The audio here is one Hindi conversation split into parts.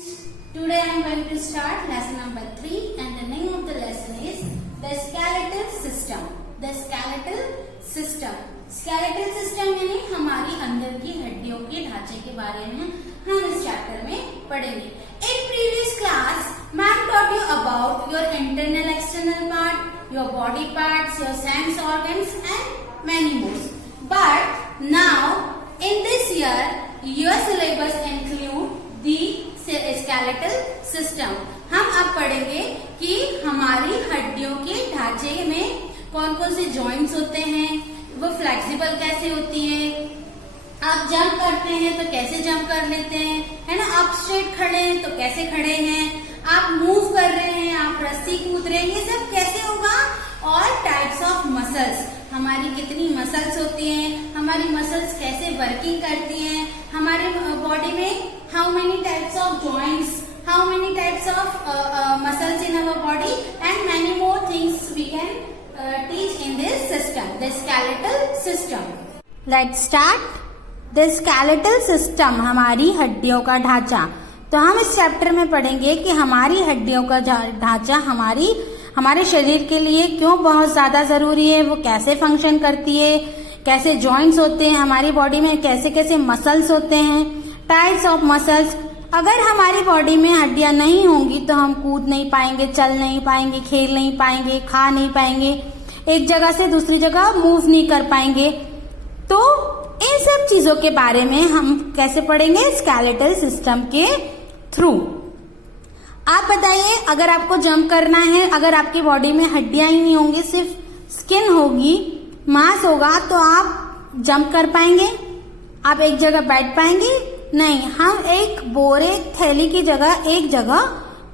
Today I am going to start lesson number 3 and the name of the lesson is the skeletal system. The skeletal system. Skeletal system यानी हमारी अंदर की हड्डियों के ढांचे के बारे में हम इस चैप्टर में पढ़ेंगे. In previous class, ma'am taught you about your internal external part, your body parts, your sense organs and many more. But now in this year, your syllabus include the skeletal system. हम अब पढ़ेंगे कि हमारी हड्डियों के ढांचे में कौन कौन से जॉइंट्स होते हैं, वो फ्लेक्सिबल कैसे होती है, आप जंप करते हैं तो कैसे जंप कर लेते हैं, है ना, आप स्ट्रेट खड़े हैं तो कैसे खड़े हैं, आप मूव कर रहे हैं, आप रस्सी कूद रहे हैं, ये सब कैसे होगा. और टाइप्स ऑफ मसल्स, हमारी कितनी मसल्स होती हैं, हमारी मसल्स कैसे वर्किंग करती हैं, हमारे बॉडी में how many types of joints, how many types of muscles in our body and many more things we can teach in this system, the skeletal system. Let's start. The skeletal system, हमारी हड्डियों का ढांचा. तो हम इस चैप्टर में पढ़ेंगे कि हमारी हड्डियों का ढांचा हमारे शरीर के लिए क्यों बहुत ज्यादा जरूरी है, वो कैसे फंक्शन करती है, कैसे जॉइंट्स होते हैं हमारी बॉडी में, कैसे कैसे मसल्स होते हैं, टाइप्स ऑफ मसल्स. अगर हमारी बॉडी में हड्डियां नहीं होंगी तो हम कूद नहीं पाएंगे, चल नहीं पाएंगे, खेल नहीं पाएंगे, खा नहीं पाएंगे, एक जगह से दूसरी जगह मूव नहीं कर पाएंगे. तो इन सब चीजों के बारे में हम कैसे पढ़ेंगे, स्केलेटल सिस्टम के थ्रू. आप बताइए, अगर आपको जंप करना है, अगर आपकी बॉडी में हड्डियां ही नहीं होंगी, सिर्फ स्किन होगी, मांस होगा, तो आप जंप कर पाएंगे? आप एक जगह बैठ पाएंगे? नहीं. हम एक बोरे थैली की जगह एक जगह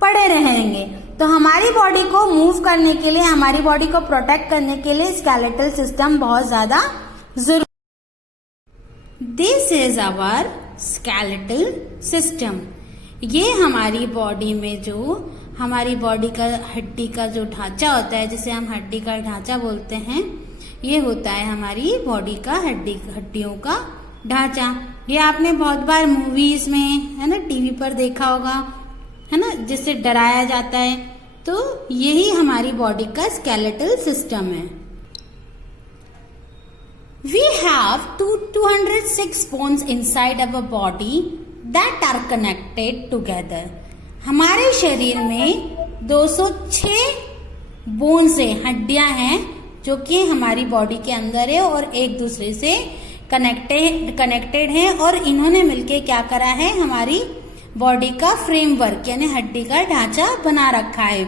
पड़े रहेंगे. तो हमारी बॉडी को मूव करने के लिए, हमारी बॉडी को प्रोटेक्ट करने के लिए स्केलेटल सिस्टम बहुत ज्यादा जरूरी. This is our skeletal system. ये हमारी बॉडी में जो हमारी बॉडी का हड्डी का जो ढांचा होता है, जिसे हम हड्डी का ढांचा बोलते हैं, ये होता है हमारी बॉडी का हड्डियों का ढांचा. ये आपने बहुत बार मूवीज में, है ना, टीवी पर देखा होगा, है ना, जिससे डराया जाता है. तो यही हमारी बॉडी का स्केलेटल सिस्टम है. We have 206 bones inside our body that are connected together. हमारे शरीर में 206 बोन्स हैं, हड्डियां हैं, जो कि हमारी बॉडी के अंदर है और एक दूसरे से कनेक्टेड हैं, और इन्होंने मिलके क्या करा है, हमारी बॉडी का फ्रेमवर्क यानी हड्डी का ढांचा बना रखा है.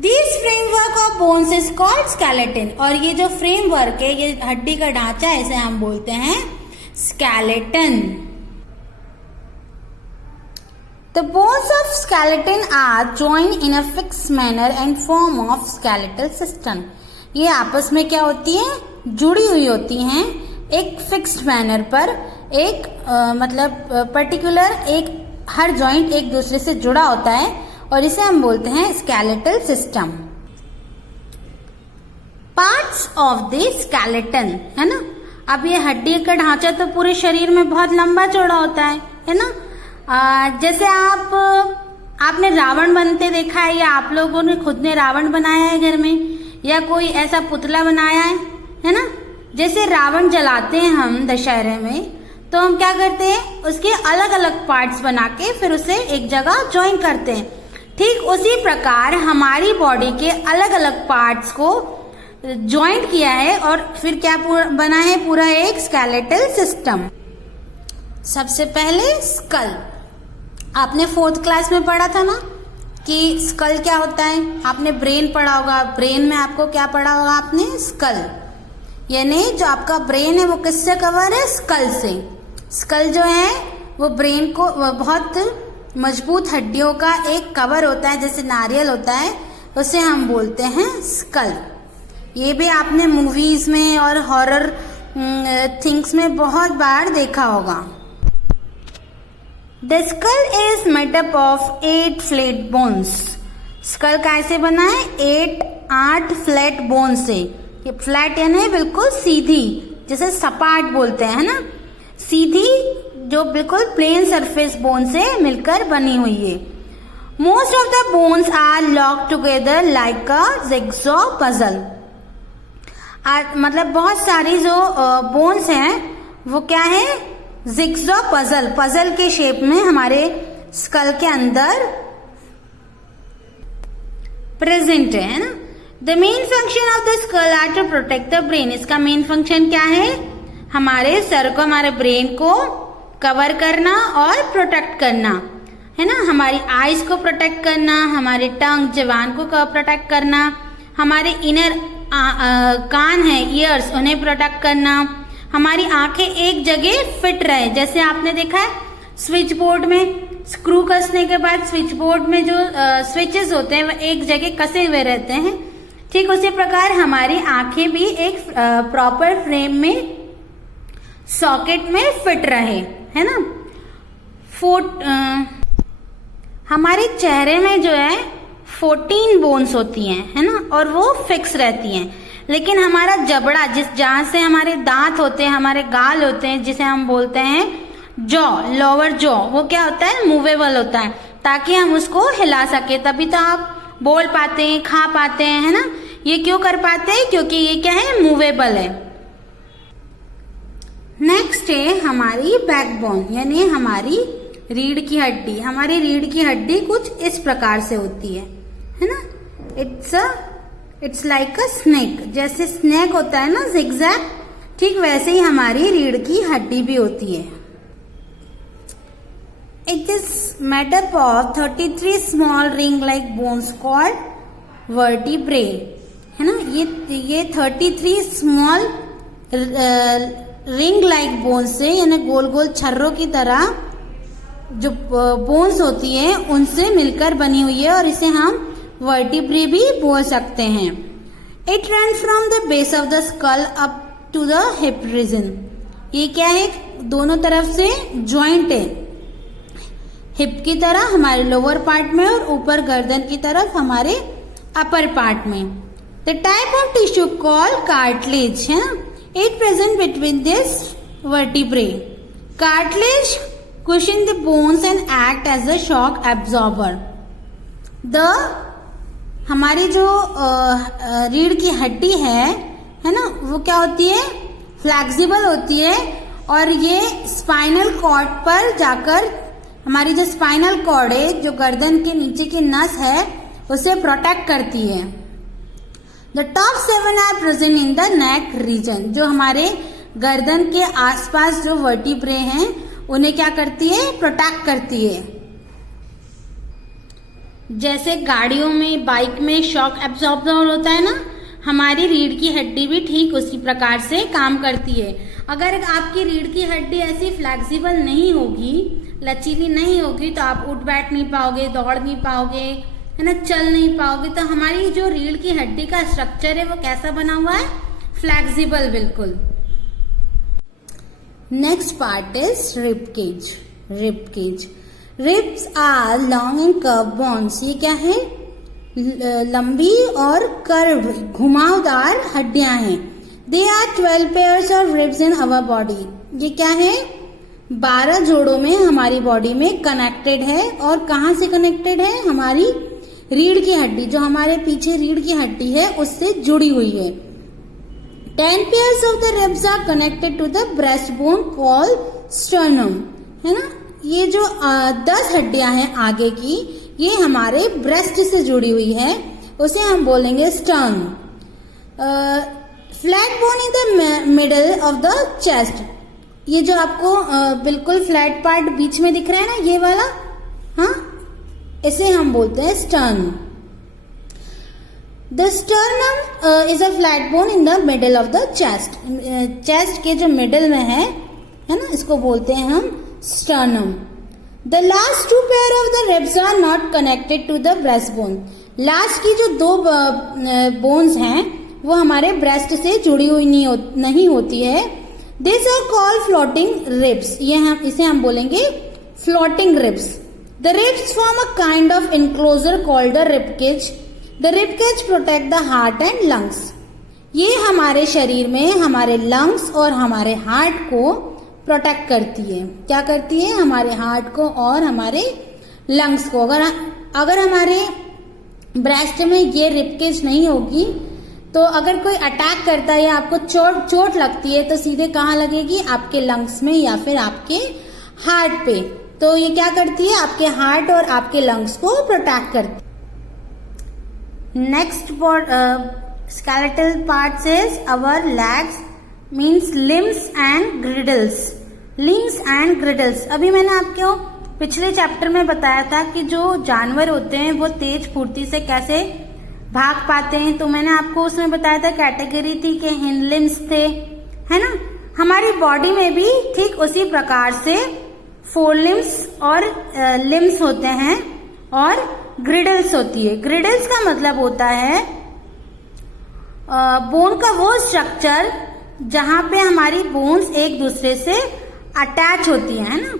This framework of bones is called skeleton. और ये जो फ्रेमवर्क है, ये हड्डी का ढांचा, इसे हम बोलते हैं skeleton. The bones of skeleton are joined in a fixed manner and form of skeletal system. ये आपस में क्या होती है, जुड़ी हुई होती हैं एक फिक्स्ड मैनर पर, एक मतलब पर्टिकुलर, एक हर जॉइंट एक दूसरे से जुड़ा होता है, और इसे हम बोलते हैं skeletal system. Parts of the skeleton, है ना. अब ये हड्डी का ढांचा तो पूरे शरीर में बहुत लंबा चौड़ा होता है ना. जैसे आपने रावण बनते देखा है, या आप लोगों ने खुद ने रावण बनाया है घर में, या कोई ऐसा पुतला बनाया है ना. जैसे रावण जलाते हैं हम दशहरे में, तो हम क्या करते हैं, उसके अलग अलग पार्ट्स बना के फिर उसे एक जगह ज्वाइन करते हैं. ठीक उसी प्रकार हमारी बॉडी के अलग अलग पार्ट्स को ज्वाइंट किया है और फिर क्या बना है, पूरा एक स्केलेटल सिस्टम. सबसे पहले स्कल. आपने 4th क्लास में पढ़ा था ना कि स्कल क्या होता है. आपने ब्रेन पढ़ा होगा, ब्रेन में आपको क्या पढ़ा होगा, आपने स्कल, यानी जो आपका ब्रेन है वो किससे कवर है, स्कल से. स्कल जो है वो ब्रेन को बहुत मजबूत हड्डियों का एक कवर होता है, जैसे नारियल होता है, उसे हम बोलते हैं स्कल. ये भी आपने मूवीज में और हॉरर थिंग्स में बहुत बार देखा होगा. The skull is made up of 8 flat bones. School कैसे बना है, 8 फ्लैट बोन से. ये फ्लैट यानी बिल्कुल सीधी, जैसे सपाट बोलते हैं, है ना. सीधी जो बिल्कुल प्लेन सरफेस बोन से मिलकर बनी हुई है। Most of the bones are lock together like a jigsaw puzzle. मतलब बहुत सारी जो बोन्स हैं वो क्या है, जिगजॉ पजल, पजल के शेप में हमारे स्कल के अंदर प्रेजेंट है ना। The main function of the skull are to protect the brain. इसका मेन फंक्शन क्या है, हमारे सर को, हमारे ब्रेन को कवर करना और प्रोटेक्ट करना है ना। हमारी आईज को प्रोटेक्ट करना, हमारे टंग जबान को प्रोटेक्ट करना, हमारे इनर कान है, ईयर्स, उन्हें प्रोटेक्ट करना, हमारी आंखें एक जगह फिट रहे। जैसे आपने देखा है स्विच बोर्ड में स्क्रू कसने के बाद स्विच बोर्ड में जो स्विचेस होते हैं वो एक जगह कसे हुए रहते हैं, ठीक उसी प्रकार हमारी आंखें भी एक प्रॉपर फ्रेम में, सॉकेट में फिट रहे, है ना। हमारे चेहरे में जो है 14 बोन्स होती हैं, है ना, और वो फिक्स रहती हैं। लेकिन हमारा जबड़ा, जहां से हमारे दांत होते हैं, हमारे गाल होते हैं, जिसे हम बोलते हैं जॉ, लोअर जॉ, वो क्या होता है, मूवेबल होता है, ताकि हम उसको हिला सके। तभी तो आप बोल पाते हैं, खा पाते हैं, है ना। ये क्यों कर पाते हैं, क्योंकि ये क्या है, मूवेबल है। नेक्स्ट है हमारी बैकबोन, यानी हमारी रीढ़ की हड्डी। हमारी रीढ़ की हड्डी कुछ इस प्रकार से होती है ना। It's like a snake. जैसे स्नेक होता है ना, जिगजैग, ठीक वैसे ही हमारी रीढ़ की हड्डी भी होती है। It is made up of 33 small ring-like bones called vertebrae, है ना। ये 33 स्मॉल रिंग-लाइक बोन्स से, यानी गोल गोल छर्रों की तरह जो बोन्स होती है उनसे मिलकर बनी हुई है, और इसे हम वर्टिब्रे भी बोल सकते हैं। It runs from the base of the skull up to the hip region। ये क्या है, दोनों तरफ से जॉइंट है, हिप की तरह हमारे लोअर पार्ट में और ऊपर गर्दन की तरफ हमारे अपर पार्ट में। The type of tissue call cartilage, है ना, it present between this vertebrae. Cartilage cushion the bones and act as a shock absorber। हमारी जो रीढ़ की हड्डी है ना, वो क्या होती है, फ्लेक्सिबल होती है, और ये स्पाइनल कॉर्ड पर जाकर हमारी जो स्पाइनल कॉर्ड है, जो गर्दन के नीचे की नस है, उसे प्रोटेक्ट करती है। The top 7 are present in the neck region. जो हमारे गर्दन के आसपास जो वर्टिब्रे हैं उन्हें क्या करती है, प्रोटेक्ट करती है। जैसे गाड़ियों में, बाइक में शॉक एब्जॉर्बर होता है ना, हमारी रीढ़ की हड्डी भी ठीक उसी प्रकार से काम करती है। अगर आपकी रीढ़ की हड्डी ऐसी फ्लेक्सिबल नहीं होगी, लचीली नहीं होगी, तो आप उठ बैठ नहीं पाओगे, दौड़ नहीं पाओगे, है ना, चल नहीं पाओगे। तो हमारी जो रीढ़ की हड्डी का स्ट्रक्चर है वो कैसा बना हुआ है, फ्लेक्सिबल बिल्कुल। Next part is rib cage. Rib cage, ribs are long and curve bones. ये क्या है, लंबी और कर्व, घुमावदार हड्डियां हैं। They are 12 pairs of ribs in our body. ये क्या है, 12 जोड़ों में हमारी बॉडी में कनेक्टेड है। और कहाँ से कनेक्टेड है, हमारी रीढ़ की हड्डी, जो हमारे पीछे रीढ़ की हड्डी है उससे जुड़ी हुई है। 10 pairs of the ribs are connected to the breastbone called sternum, है ना। ये जो 10 हड्डियां हैं आगे की, ये हमारे ब्रेस्ट से जुड़ी हुई है, उसे हम बोलेंगे stern. Flat bone in the middle of the chest. ये जो आपको बिल्कुल फ्लैट पार्ट बीच में दिख रहा है ना, ये वाला, हाँ, इसे हम बोलते हैं stern. The sternum is a flat bone in the middle of the chest. Chest के जो मिडल में है ना, इसको बोलते हैं हम sternum. The last 2 pair of the ribs are not connected to the breast bone. Last की जो 2 बोन्स हैं वो हमारे ब्रेस्ट से जुड़ी हुई नहीं होती है। This are called floating ribs. इसे हम बोलेंगे floating ribs. The ribs form a kind of enclosure called the rib cage. The rib cage protect the heart and lungs. ये हमारे शरीर में हमारे लंग्स और हमारे हार्ट को प्रोटेक्ट करती है। क्या करती है? हमारे हार्ट को और हमारे लंग्स को। अगर हमारे ब्रेस्ट में ये रिपकेज नहीं होगी तो अगर कोई अटैक करता है या आपको चोट लगती है तो सीधे कहाँ लगेगी? आपके लंग्स में या फिर आपके हार्ट पे। तो ये क्या करती है? आपके हार्ट और आपके लंग्स को प्रोटेक्ट करती है। Next skeletal parts is our legs means limbs and girdles. limbs and girdles अभी मैंने आपको पिछले चैप्टर में बताया था कि जो जानवर होते हैं वो तेज फुर्ती से कैसे भाग पाते हैं। तो मैंने आपको उसमें बताया था कैटेगरी थी कि हिंड लिम्स थे, है ना। हमारी बॉडी में भी ठीक उसी प्रकार से फोर लिम्स और लिम्स होते हैं और ग्रिडल्स होती है। ग्रिडल्स का मतलब होता है बोन का वो स्ट्रक्चर जहां पे हमारी बोन्स एक दूसरे से अटैच होती है ना।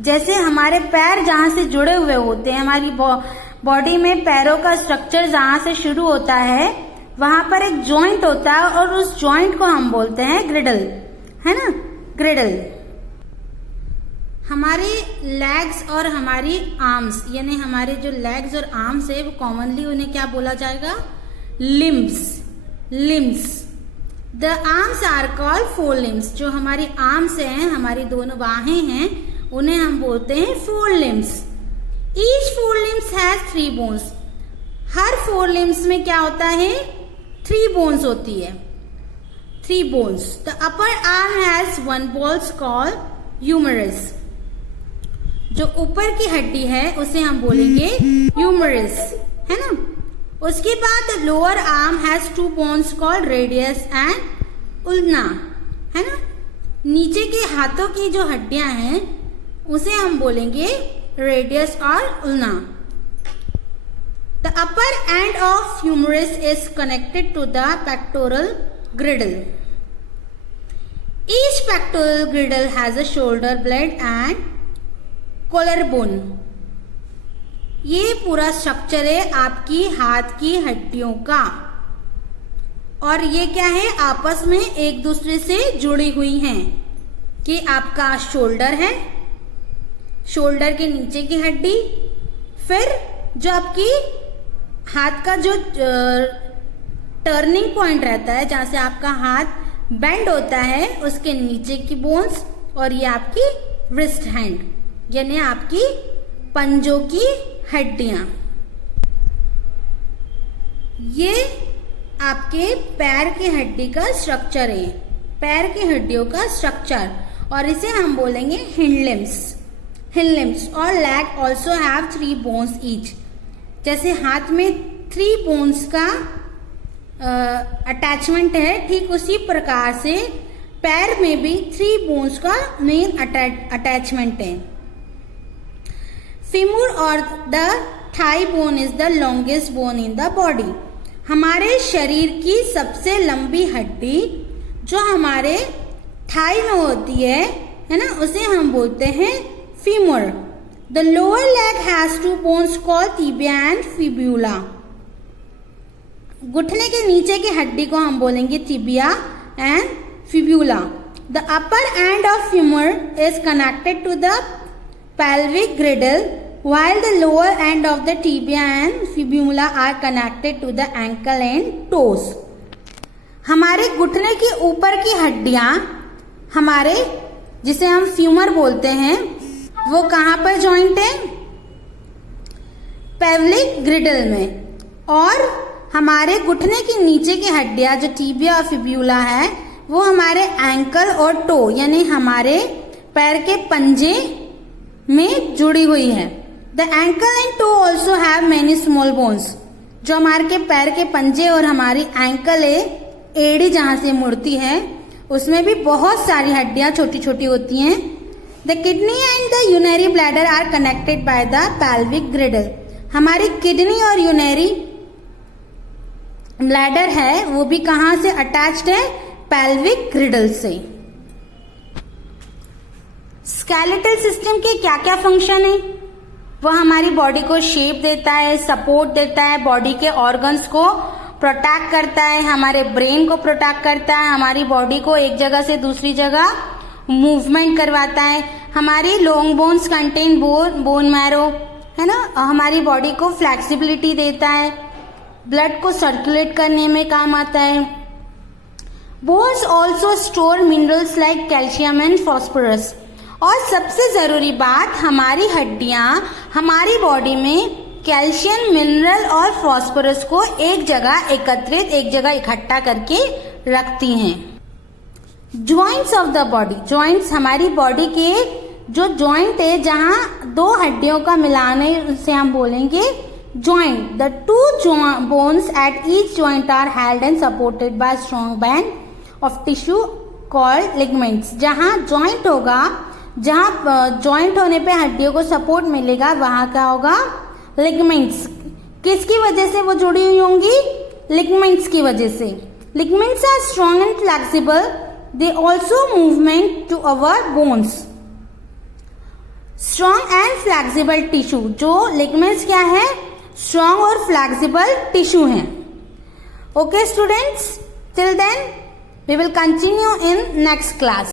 जैसे हमारे पैर जहां से जुड़े हुए होते हैं, हमारी बॉडी में पैरों का स्ट्रक्चर जहां से शुरू होता है वहां पर एक जॉइंट होता है और उस जॉइंट को हम बोलते हैं ग्रिडल, है ना, ग्रिडल। हमारे लेग्स और हमारी आर्म्स यानी हमारे जो लेग्स और आर्म्स है वो कॉमनली उन्हें क्या बोला जाएगा? Limbs. The arms are called fore limbs. जो हमारी आर्म्स हैं, हमारी दोनों बाहें हैं, उन्हें हम बोलते हैं fore limbs. Each fore limbs has 3 bones. हर फोर लिम्स में क्या होता है? 3 बोन्स होती है, 3 bones. The upper arm has 1 bones called humerus. जो ऊपर की हड्डी है उसे हम बोलेंगे ह्यूमरस, है ना। उसके बाद lower arm has 2 bones called radius and उल्ना, है ना। नीचे के हाथों की जो हड्डियां हैं उसे हम बोलेंगे रेडियस और ulna. The upper end of humerus is connected to the pectoral girdle. Each pectoral girdle has a shoulder blade and collar bone. ये पूरा स्ट्रक्चर है आपकी हाथ की हड्डियों का और ये क्या है? आपस में एक दूसरे से जुड़ी हुई हैं। कि आपका शोल्डर है, शोल्डर के नीचे की हड्डी, फिर जो आपकी हाथ का जो टर्निंग पॉइंट रहता है जहां से आपका हाथ बेंड होता है उसके नीचे की बोन्स, और ये आपकी रिस्ट हैंड यानी आपकी पंजों की हड्डियां। ये आपके पैर की हड्डी का स्ट्रक्चर है, पैर की हड्डियों का स्ट्रक्चर, और इसे हम बोलेंगे हिंड लिम्स। और leg also have 3 bones each. जैसे हाथ में 3 बोन्स का अटैचमेंट है, ठीक उसी प्रकार से पैर में भी 3 बोन्स का मेन अटैचमेंट है। फेमur और the thigh bone is the longest bone in the body. हमारे शरीर की सबसे लंबी हड्डी जो हमारे थाई में होती है ना, उसे हम बोलते हैं femur. The lower leg has 2 bones called tibia and fibula. घुटने के नीचे की हड्डी को हम बोलेंगे tibia and fibula. The upper end of femur is connected to the pelvic girdle while the lower end of the tibia and fibula are connected to the ankle and toes. हमारे घुटने के ऊपर की हड्डियां हमारे जिसे हम फ्यूमर बोलते हैं वो कहां पर जॉइंट है? पेल्विक ग्रिडल में। और हमारे घुटने के नीचे की हड्डियां जो टीबिया और फिब्यूला है वो हमारे एंकल और टो यानी हमारे पैर के पंजे में जुड़ी हुई है। The ankle and toe also have many small bones. जो हमारे के पैर के पंजे और हमारी एंकल है, एड़ी जहां से मुड़ती है, उसमें भी बहुत सारी हड्डियां छोटी छोटी होती हैं। The kidney and the urinary bladder are connected by the pelvic girdle. हमारी किडनी और यूरिनरी ब्लैडर है वो भी कहां से अटैच्ड है? पेल्विक ग्रिडल से। स्केलेटल सिस्टम के क्या क्या फंक्शन है? वो हमारी बॉडी को शेप देता है, सपोर्ट देता है, बॉडी के ऑर्गन्स को प्रोटेक्ट करता है, हमारे ब्रेन को प्रोटेक्ट करता है, हमारी बॉडी को एक जगह से दूसरी जगह मूवमेंट करवाता है। हमारी long bones contain bone marrow, है ना, हमारी बॉडी को फ्लेक्सिबिलिटी देता है, ब्लड को सर्कुलेट करने में काम आता है। Bones also store minerals like calcium and phosphorus. और सबसे जरूरी बात, हमारी हड्डियां हमारी बॉडी में कैल्शियम, मिनरल और फॉस्फोरस को एक जगह एकत्रित, एक जगह इकट्ठा करके रखती हैं। Joints of the body, joints हमारी बॉडी के जो जॉइंट है जहां दो हड्डियों का मिलान है उसे हम बोलेंगे joint. The two bones at each joint are held and supported by strong band of tissue called ligaments. जहां जॉइंट होगा, जहां जॉइंट होने पे हड्डियों को सपोर्ट मिलेगा, वहां क्या होगा, लिगामेंट्स। किसकी वजह से वो जुड़ी हुई होंगी, लिगामेंट्स की वजह से। Ligaments are strong and flexible, they also movement to our bones. Strong and flexible tissue, जो लिगामेंट्स क्या है, स्ट्रॉन्ग और फ्लेक्सिबल टिश्यू है। Okay students, till then we will continue in next class.